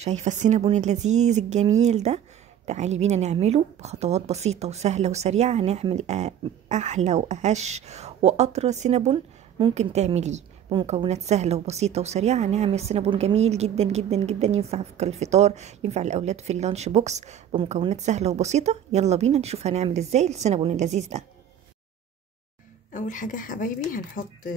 شايفة السينابون اللذيذ الجميل ده؟ تعالي بينا نعمله بخطوات بسيطة وسهلة وسريعة. هنعمل أحلى وأهش وأطرى سينابون ممكن تعمليه بمكونات سهلة وبسيطة وسريعة. هنعمل سينابون جميل جدا جدا جدا، ينفع في الفطار، ينفع الأولاد في اللانش بوكس، بمكونات سهلة وبسيطة. يلا بينا نشوف هنعمل ازاي السينابون اللذيذ ده. أول حاجة حبايبي هنحط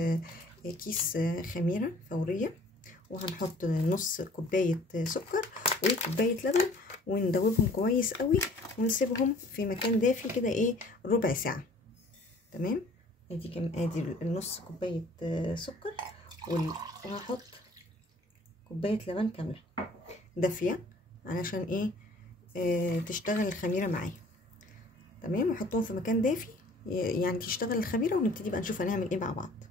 كيس خميرة فورية، وهنحط نص كوباية سكر وكوباية لبن، وندوبهم كويس قوي ونسيبهم في مكان دافي كده ربع ساعة. تمام. ادي النص كوباية سكر، وهحط كوباية لبن كاملة دافية علشان تشتغل الخميرة معايا. تمام. وحطهم في مكان دافي يعني تشتغل الخميرة، ونبتدي بقى نشوف هنعمل ايه مع بعض.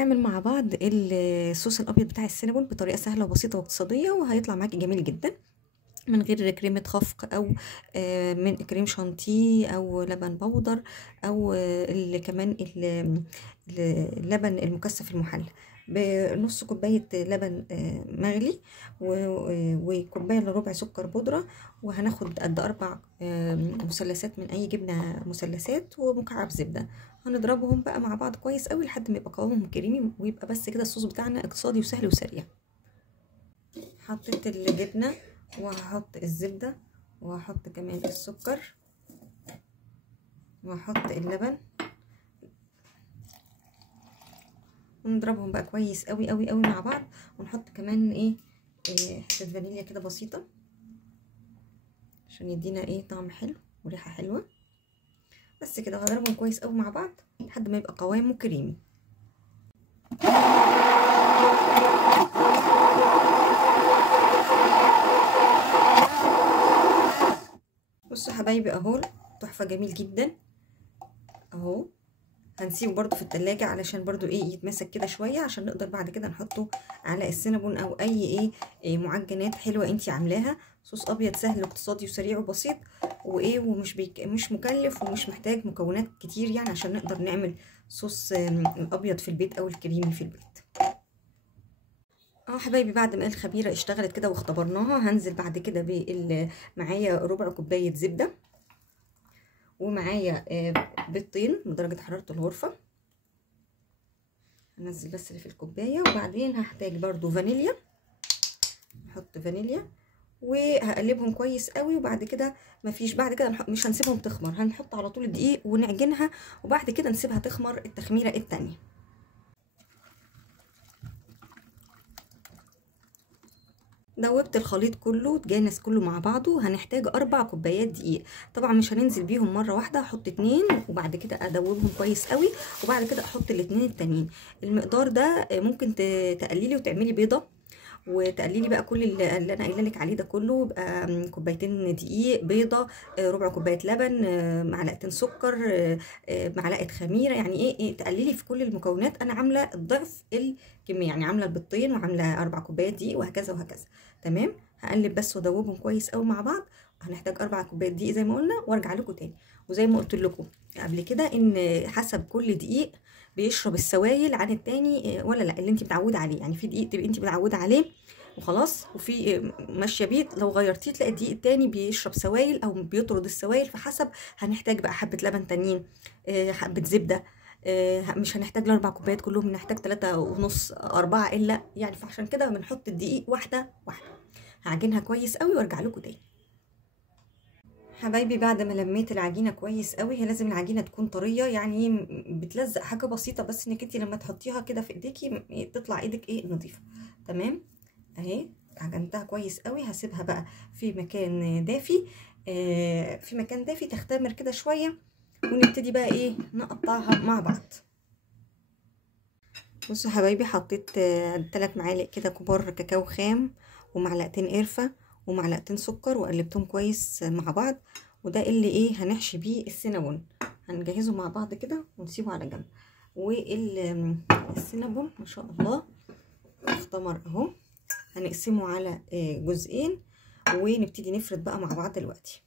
نعمل مع بعض الصوص الابيض بتاع السينابون بطريقه سهله وبسيطه واقتصاديه، وهيطلع معاكي جميل جدا من غير كريمه خفق او من كريم شانتيه او لبن بودر او كمان اللبن المكثف المحلى. بنص كوبايه لبن مغلي وكوبايه الا ربع سكر بودره، وهناخد قد 4 مثلثات من اي جبنه مثلثات ومكعب زبده. هنضربهم بقى مع بعض كويس قوي لحد ما يبقى قوامهم كريمي، ويبقى بس كده الصوص بتاعنا اقتصادي وسهل وسريع. حطيت الجبنه وهحط الزبده وهحط كمان السكر وهحط اللبن، ونضربهم بقى كويس قوي قوي قوي مع بعض. ونحط كمان حته فانيليا كده بسيطه عشان يدينا طعم حلو وريحه حلوه. بس كده هضربهم كويس قوي مع بعض لحد ما يبقى قوامه كريمي. بصوا حبايبي اهو تحفه جميل جدا اهو. هنسيبه برضو في التلاجة علشان برضو يتمسك كده شويه، عشان نقدر بعد كده نحطه على السينابون او اي معجنات حلوه انتي عاملاها. صوص ابيض سهل واقتصادي وسريع وبسيط ومش مش مكلف ومش محتاج مكونات كتير يعني، عشان نقدر نعمل صوص الابيض في البيت او الكريمي في البيت. حبايبي بعد ما الخميره اشتغلت كده واختبرناها، هنزل بعد كده معايا ربع كوبايه زبده، ومعايا بيضتين بدرجه حراره الغرفه. هنزل بس اللي في الكوبايه، وبعدين هحتاج برضو فانيليا، نحط فانيليا وهقلبهم كويس قوي. وبعد كده بعد كده مش هنسيبهم تخمر، هنحط على طول الدقيق ونعجنها، وبعد كده نسيبها تخمر التخميره التانيه. دوبت الخليط كله اتجانس كله مع بعضه. هنحتاج 4 كوبايات دقيق. طبعا مش هننزل بيهم مره واحده، هحط 2 وبعد كده ادوبهم كويس قوي، وبعد كده احط ال2 التانيين. المقدار ده ممكن تقللي وتعملي بيضه وتقللي بقى كل اللي انا قايله لك عليه ده كله. يبقى كوبايتين دقيق، بيضه، ربع كوبايه لبن، معلقتين سكر، معلقه خميره، يعني تقللي في كل المكونات. انا عامله الضعف الكميه، يعني عامله البيضتين وعامله 4 كوبايات دقيق وهكذا وهكذا. تمام. هقلب بس وادوبهم كويس قوي مع بعض. هنحتاج 4 كوبايات دقيق زي ما قلنا، وارجع لكم تاني. وزي ما قلت لكم قبل كده ان حسب كل دقيق بيشرب السوائل عن التاني ولا لا، اللي انت متعوده عليه. يعني في دقيق تبقي انت متعوده عليه وخلاص، وفي ماشيه بيه لو غيرتيه تلاقي الدقيق التاني بيشرب سوائل او بيطرد السوائل. فحسب هنحتاج بقى حبه لبن تانيين، حبه زبده. مش هنحتاج ال4 كوبايات كلهم، هنحتاج 3.5 4 الا يعني. فعشان كده بنحط الدقيق واحده واحده. هعجنها كويس قوي وارجع لكم تاني. حبايبي بعد ما لميت العجينه كويس قوي، هي لازم العجينه تكون طريه، يعني بتلزق حاجه بسيطه بس انك انت لما تحطيها كده في ايديكي تطلع ايدك نظيفه. تمام اهي عجنتها كويس قوي. هسيبها بقى في مكان دافي، في مكان دافي تختمر كده شويه، ونبتدي بقى نقطعها مع بعض. بصوا حبايبي حطيت 3 معالق كده كبار كاكاو خام، ومعلقتين قرفه، ومعلقتين سكر، وقلبتهم كويس مع بعض. وده اللي هنحشي بيه السينابون. هنجهزه مع بعض كده ونسيبه على جنب. والسينابون ما شاء الله اختمر اهو. هنقسمه على جزئين ونبتدي نفرد بقى مع بعض دلوقتي.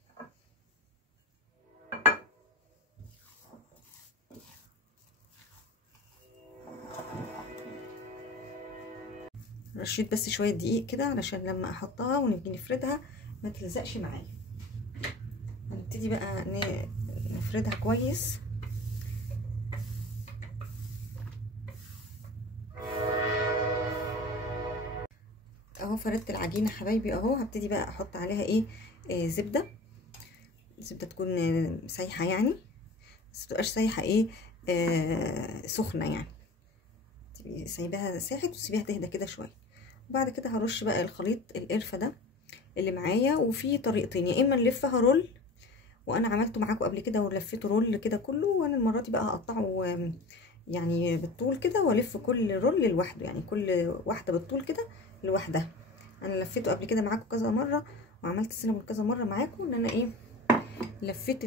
رشيت بس شويه دقيق كده علشان لما احطها ونيجي نفردها ما تلزقش معايا. هنبتدي بقى نفردها كويس. اهو فردت العجينه حبايبي اهو. هبتدي بقى احط عليها ايه، زبده تكون سايحه يعني، بس متبقاش سايحه ايه، سخنه يعني، تبقي سايباها ساحت وتسيبيها تهدى كده شويه. وبعد كده هرش بقى الخليط القرفه ده اللي معايا. وفي طريقتين، يا اما نلفها رول، وانا عملته معاكم قبل كده ولفيته رول كده كله، وانا المره دي بقى هقطعه يعني بالطول كده والف كل رول لوحده، يعني كل واحده بالطول كده لوحدها. انا لفيته قبل كده معاكم كذا مره، وعملت السينابون كذا مره معاكم، ان انا ايه لفيت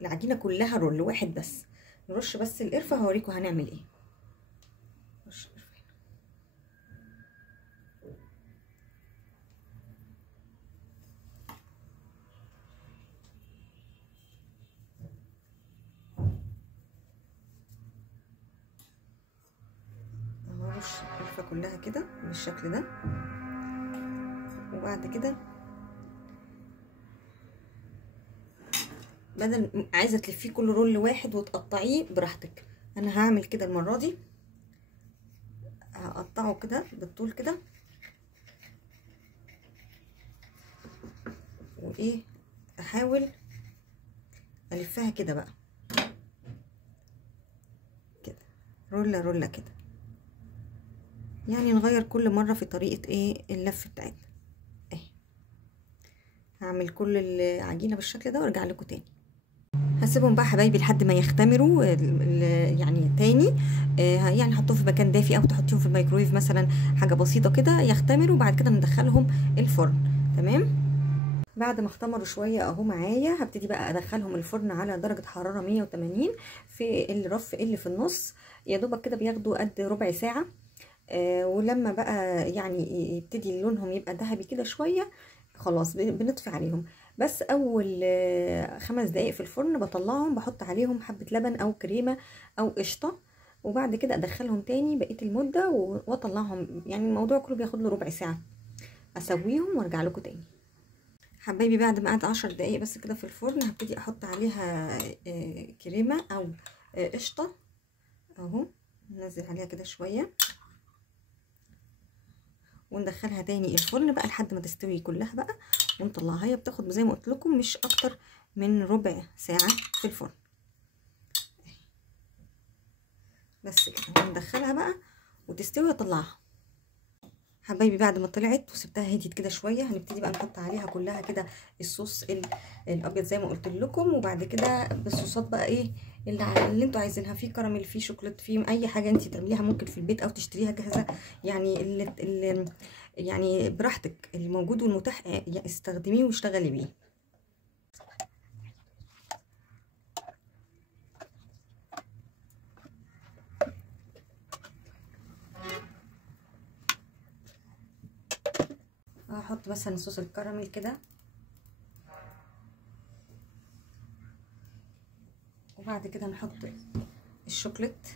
العجينه كلها رول واحد بس. نرش بس القرفه، هوريكم هنعمل ايه. رش قرفه هنا، هرش القرفه كلها كده بالشكل ده. وبعد كده بدل عايزه تلفيه كل رول واحد وتقطعيه براحتك، انا هعمل كده المره دي، هقطعه كده بالطول كده، وايه احاول الفها كده بقى كده رولة رولة كده، يعني نغير كل مرة في طريقة ايه اللف بتاعتنا. اهي هعمل كل العجينة بالشكل ده وارجع لكم تاني. هسيبهم بقى حبايبي لحد ما يختمروا يعني تاني، يعني حطوهم في مكان دافي او تحطيهم في الميكرويف مثلا، حاجة بسيطة كده يختمروا، وبعد كده ندخلهم الفرن. تمام. بعد ما اختمروا شويه اهو معايا، هبتدي بقى ادخلهم الفرن على درجه حراره 180 في الرف اللي في النص. يا دوبك كده بياخدوا قد ربع ساعه. ولما بقى يعني يبتدي لونهم يبقى ذهبي كده شويه، خلاص بنطفي عليهم. بس اول 5 دقايق في الفرن بطلعهم، بحط عليهم حبه لبن او كريمه او قشطه، وبعد كده ادخلهم تاني بقيه المده واطلعهم. يعني الموضوع كله بياخد له ربع ساعه. اسويهم وارجع لكم تاني حبايبي. بعد ما قعدت 10 دقايق بس كده في الفرن، هبتدي احط عليها كريمه او قشطه اهو، ننزل عليها كده شويه وندخلها تاني الفرن بقى لحد ما تستوي كلها بقى ونطلعها. هي بتاخد زي ما قلت لكم مش اكتر من ربع ساعه في الفرن بس كده. وندخلها بقى وتستوي واطلعها حبايبي. بعد ما طلعت وسبتها هديت كده شويه، هنبتدي بقى نحط عليها كلها كده الصوص الابيض زي ما قلت لكم. وبعد كده بالصوصات بقى ايه اللي انتوا عايزينها، فيه كراميل، فيه شوكولات، فيه اي حاجه انت تعمليها ممكن في البيت او تشتريها جاهزه، يعني يعني براحتك، اللي موجود والمتاح استخدميه واشتغلي بيه. هحط مثلا صوص الكراميل كده، وبعد كده نحط الشوكليت،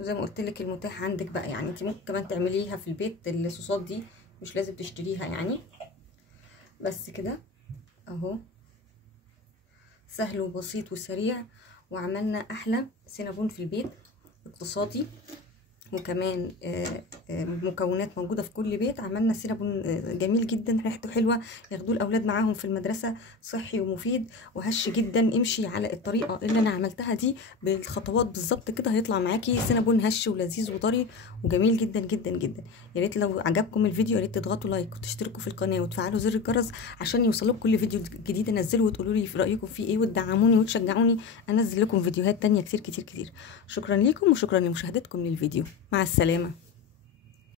وزي ما قلت لك المتاح عندك بقى، يعني انت ممكن كمان تعمليها في البيت الصوصات دي، مش لازم تشتريها يعني. بس كده اهو، سهل وبسيط وسريع، وعملنا احلى سينابون في البيت اقتصادي، وكمان مكونات موجوده في كل بيت. عملنا سينابون جميل جدا، ريحته حلوه، ياخدوه الاولاد معاهم في المدرسه، صحي ومفيد وهش جدا. امشي على الطريقه اللي انا عملتها دي بالخطوات بالظبط كده، هيطلع معاكي سينابون هش ولذيذ وطري وجميل جدا جدا جدا. يا ريت لو عجبكم الفيديو يا ريت تضغطوا لايك وتشتركوا في القناه وتفعلوا زر الجرس عشان يوصلكم كل فيديو جديد انزله، وتقولوا لي في رايكم فيه ايه، وتدعموني وتشجعوني انزل لكم فيديوهات تانية كتير كتير كتير. شكرا ليكم وشكرا لمشاهدتكم للفيديو. مع السلامة.